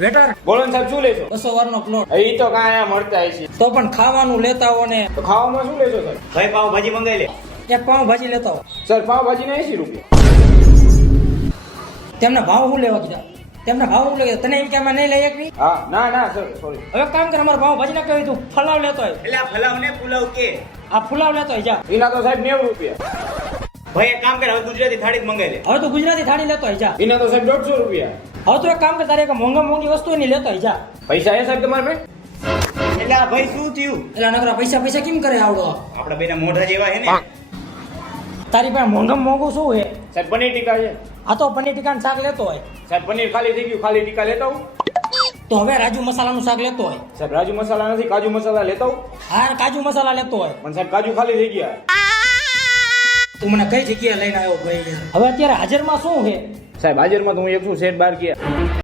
Waiter બોલો ને સાહેબ, શું લેશો? 200 વારનો પ્લોટ. એ તો કાંઈ અહીંયા મળતા હશે. તો પણ ખાવાનું લેતા હો ને. તો ખાવામાં શું લેશો સાહેબ? ભાઈ પાવ ભાજી મંગાવી લે. એક પાઉં ભાજી લેતા હો. સર પાવભાજીના 80 રૂપિયા. તેમના ભાવ શું લેવા કીધા? તેમના ભાવ શું લેવા? તને એમ કે આમાં નહીં લઈ એક નહીં? હા ના ના સર સોરી. હવે કામ કર, અમારે ભાવ ભાજી ના કહેવાય, તું ફલાવ લેતો હોય. એટલે આ ફલાવ ને પુલાવ કે. આ ફુલાવ લેતો હોય જા. એના તો સાહેબ 90 રૂપિયા. ભાઈ એક કામ કર, હવે ગુજરાતી થાળી જ મંગાવી લે. હવે તું ગુજરાતી થાળી લેતો હોય જા. એના તો સાહેબ 150 રૂપિયા. હવે તું એક કામ કર, તારે એક મોંઘા મોંઘી વસ્તુ નહીં લેતો હોય જા. પૈસા એ સાહેબ તમારે પાસે? એટલે આ ભાઈ શું થયું? એટલે નકરા પૈસા પૈસા કેમ કરે આવડો? આપડા બેના મોઢા જેવા છે ને. તારી પાસે મોંઘામાં મોંઘું શું છે? સાહેબ પનીર ટીકા છે. આ તો પનીર ટીકાનું શાક લેતો હોય. સાહેબ પનીર ખાલી થઈ ગયું, ખાલી ટીકા લેતા આવું. તો હવે રાજુ મસાલાનું શાક લેતો હોય. સાહેબ રાજુ મસાલા નથી, કાજુ મસાલા લેતા આવું. હા કાજુ મસાલા લેતો હોય. પણ સાહેબ કાજુ ખાલી થઈ ગયા. તું મને કઈ જગ્યાએ લઈને આવ્યો ભાઈ? હવે અત્યારે હાજરમાં શું છે? સાહેબ હાજરમાં તો હું 100 સેટ બહાર ગયા.